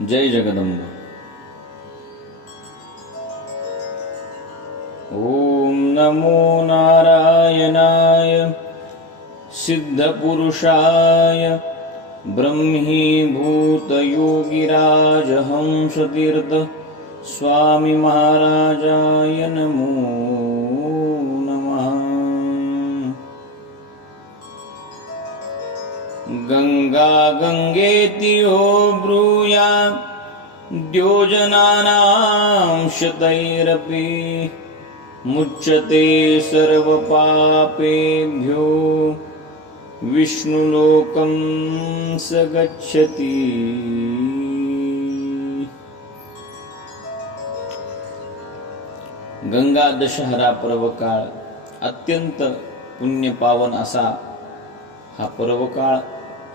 जय जगदंब। ओम नमो नारायणाय सिद्धपुरुषाय ब्रह्मीभूत योगिराज हंसतीर्थ स्वामी महाराजाय नमो नमः। गंगा गंगेति यो ब्रूया द्योजनानां शतैरपि मुच्यते सर्वपापेभ्यो विष्णुलोकं स गच्छति। गंगा दशहरा पर्व काळ अत्यंत पुण्यपावन असा हा पर्व काळ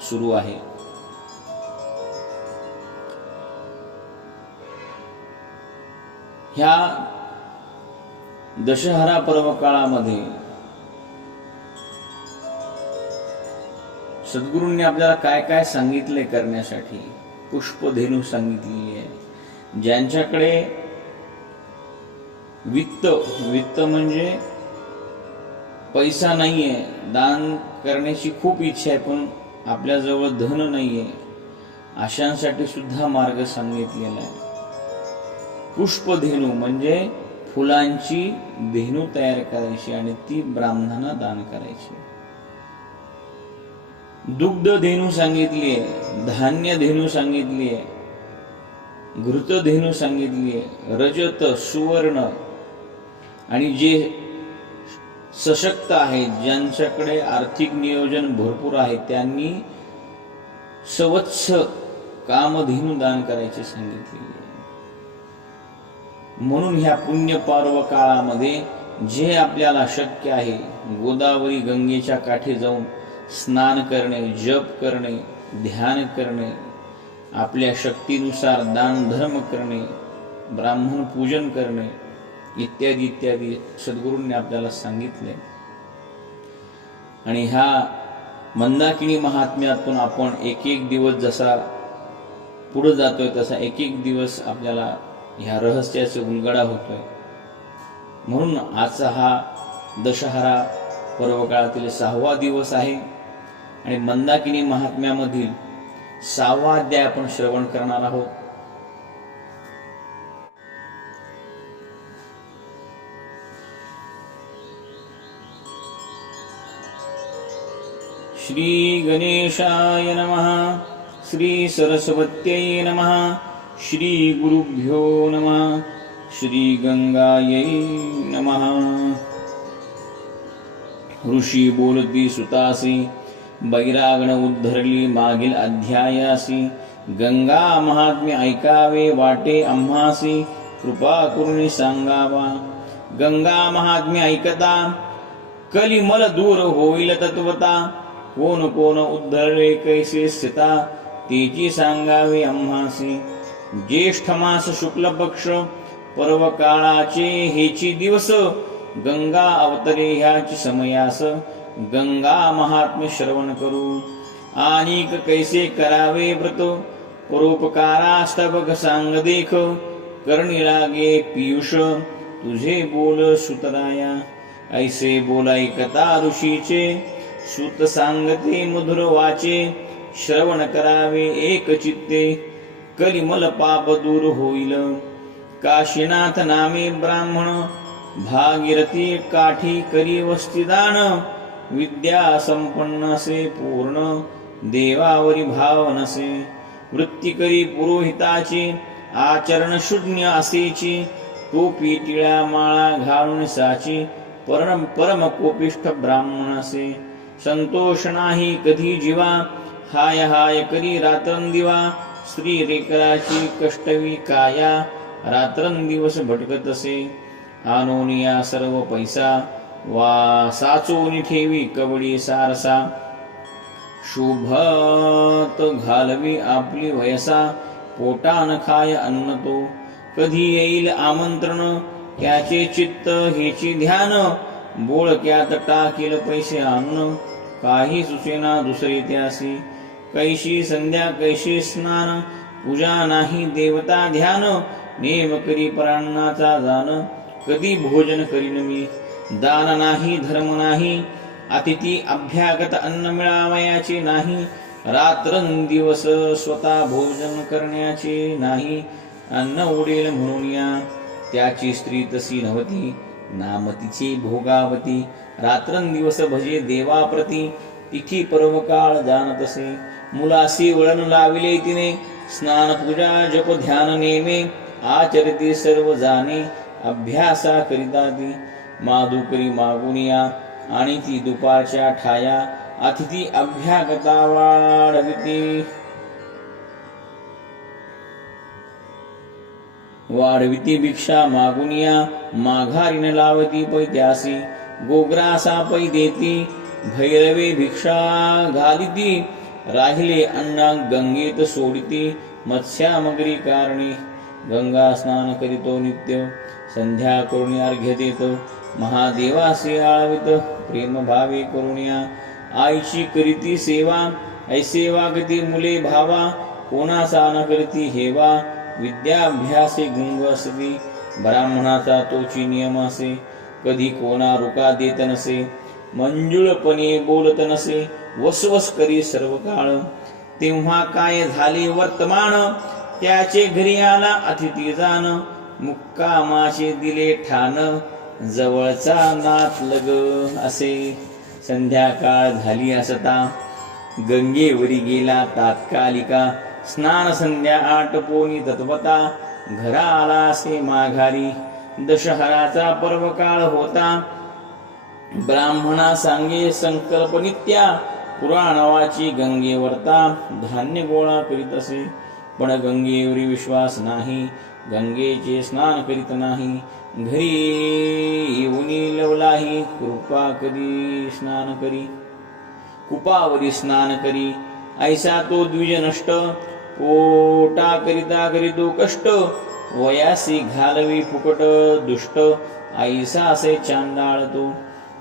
सुरू आहे। ह्या दशहरा पर्व काळामध्ये सद्गुरूंनी आपल्याला काय काय सांगितले करण्यासाठी पुष्पधेनू सांगितलेली आहे। ज्यांच्याकडे वित्त म्हणजे पैसा नाहीये, दान करण्याची खूप इच्छा आहे पण आपल्याजवळ धन नाहीये, अशांसाठी सुद्धा मार्ग सांगितलेला आहे। पुष्पधेनू म्हणजे फुलांची धेनू तयार करायची आणि ती ब्राह्मणांना दान करायची। दुग्ध धेनू सांगितली आहे, धान्य धेनू सांगितली आहे, घृत धेनू सांगितली आहे, रजत सुवर्ण आणि जे सशक्त आहेत, ज्यांच्याकडे आर्थिक नियोजन भरपूर आहे, त्यांनी सवत्स कामधेनू दान करायचे सांगितले। म्हणून ह्या पुण्य पर्व काळामध्ये जे आपल्याला शक्य आहे, गोदावरी गंगेच्या काठी जाऊन स्नान करणे, जप करणे, ध्यान करणे, आपल्या शक्तीनुसार दान धर्म करणे, ब्राह्मण पूजन करणे इत्यादी इत्यादी सद्गुरूंनी आपल्याला सांगितले। आणि ह्या मंदाकिनी महात्म्यातून आपण एक एक दिवस जसा पुढे जातोय तसा एक एक दिवस आपल्याला ह्या रहस्याचा उलगडा होतोय। म्हणून आजचा हा दशहरा पर्व काळातील 6वा दिवस आहे आणि मंदाकिनी महात्म्यामधील 6वा अध्याय आपण श्रवण करणार आहोत। श्री गणेशाय नमः, श्री सरस्वत्यै नमः, श्री गुरुभ्यो नमः, श्री गंगायै नमः। ऋषी बोलती सुतासी, बैरागण उद्धरली मागील अध्यायासी। गंगा महात्म्य ऐकावे वाटे आम्हासी, कृपा करुणी सांगावा। गंगा महात्म्य ऐकता कलिमल दूर होईल तत्वता। कोण कोण उद्धरले कैसे स्थिता, तेची सांगावे आम्हासी। ज्येष्ठ मास शुक्ल पक्ष पर्व काळाचे हेची दिवस, गंगा अवतरे ह्याची समयास। गंगा महात्म्य श्रवण करू, आणिक कैसे करावे व्रत। परोपकारास्तव सांग देख, करणी लागे पियुष तुझे बोल सुतराया। ऐसे बोलाई कथा ऋषीचे, सुत सांगते मधुर वाचे। श्रवण करावे एक चित्ते, कलिमल पाप दूर होईल। काशीनाथ नामे ब्राह्मण, भागीरथी काठी करी वस्तिदान। विद्या संपन्न असे पूर्ण, देवावरी भाव नसे। वृत्ती करी पुरोहिताची, आचरण शून्य असेची। टोपी टिळा माळा घालून साची, परम कोपिष्ठ ब्राह्मण असे। संतोष नाही कधी जीवा, हाय हाय करी रात्रंदिवा। स्त्री रेकराची कष्टवी काया, रात्रंदिवस भटकत असे। आणोनिया सर्व पैसा, वा साचोनी ठेवी कवडी सारसा। शुभत घालवी आपली वयसा, पोटान खाय अन्न तो। कधी येईल आमंत्रण त्याचे चित्त हेची ध्यान। बोळक्यात टाकील पैसे आणून, काही सुचेना दुसरी त्यासी। कैशी संध्या कैशी स्नान, पूजा नाही देवता ध्यान, नेम करी परान्नाचा जाण, कधी भोजन करीन मी, दान नाही धर्म नाही, अतिथी अभ्यागत अन्न मिळावयाचे नाही, रात्रंदिवस स्वतः भोजन करण्याचे नाही, अन्न उडेल म्हणून या, त्याची स्त्री तशी नव्हती, नाम तिची भोगावती, रात्रंदिवस भजे देवाप्रती, तिथी पर्वकाळ जाणतसे, मुलासी वळण लाविले तिने, स्नान पूजा जप ध्यान नेमे, आचरती सर्व जाणे, अभ्यासा करिता ती, माधुकरी मागुनिया, आणि ती दुपारच्या ठाया, अतिथी अभ्यागता वाढविती भिक्षा मागुनिया, माघारीन लावती पैत्यासी, गोग्रासा पै देती, भैरवे भिक्षा घालिती, राहिले अण्णा गंगेत सोडिती, मत्स्यामगरी कारणे, गंगा स्नान करीतो नित्य, संध्या करुणी अर्घ्य देतो, महादेवासे आळवित, प्रेम भावे करुण्या, आईची करीती सेवा, ऐसे वागती मुले भावा, कोणाचा न करती हेवा, विद्याभ्यासे गुंग असती, ब्राह्मणाचा तोची नियम असे, कधी कोणा रुका देत नसे, मंजुळपणे बोलत नसे, वसवस करी सर्व काळ, तेव्हा काय झाले वर्तमान, त्याचे घरी आला अतिथी जाण, मुक्कामाचे दिले ठाण, जवळचा नात लग असे, संध्याकाळ झाली असता, गंगेवरी गेला तात्कालिका, स्नान संध्या आटपोनी तत्वता, घरा आला असे माघारी, दशहराचा पर्व काळ होता, ब्राह्मणा सांगे संकल्प नित्या, पुराणवाची गंगेवरता, धान्य गोळा करीत असे, पण गंगेवरी विश्वास नाही, गंगेचे स्नान करीत नाही, घरी येऊनी लवलाही, कृपा करी स्नान करी, कुपावरी स्नान करी, ऐसा तो द्विज नष्ट, पोटा करिता करीतो कष्ट, वयासी घालवी फुकट दुष्ट, ऐसा असे चांडाळ तो,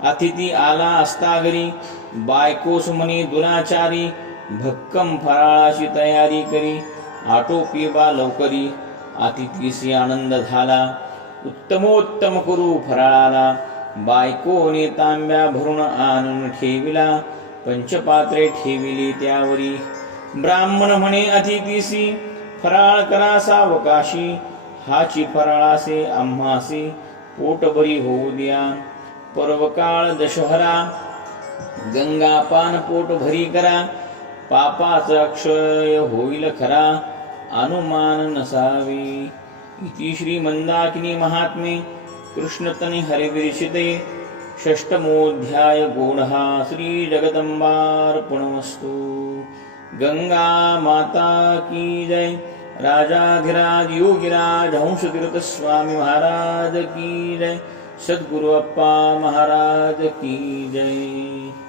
अतिथी आला असता घरी, बायकोस म्हणे दुराचारी, भक्कम फराळाची तयारी करी, आटोपी बा लवकरी, अतिथीसी आनंद झाला, उत्तमोत्तम करू फराळाला, बायकोने तांब्या भरून आणून ठेविला, पंचपात्रे ठेविली त्यावरी, ब्राह्मण म्हणे अतिथीसी, फराळ करा सावकाशी, हाची फराळासे आम्हासी, पोटभरी होऊ द्या, पर्वकाळ दशहरा, गंगापान पोट भरी करा, पापाचा क्षय होईल खरा, अनुमान नसावी. इति श्री मंदाकिनी महात्मे कृष्णतने हरिविरचिते षष्ठमोऽध्याय गूढः श्री जगदम्बार्पणमस्तु. गंगा माता की जय. राजाधिराज योगीराज हंसतीर्थ स्वामी महाराज की जय. सद्गुरु अप्पा महाराज की जय.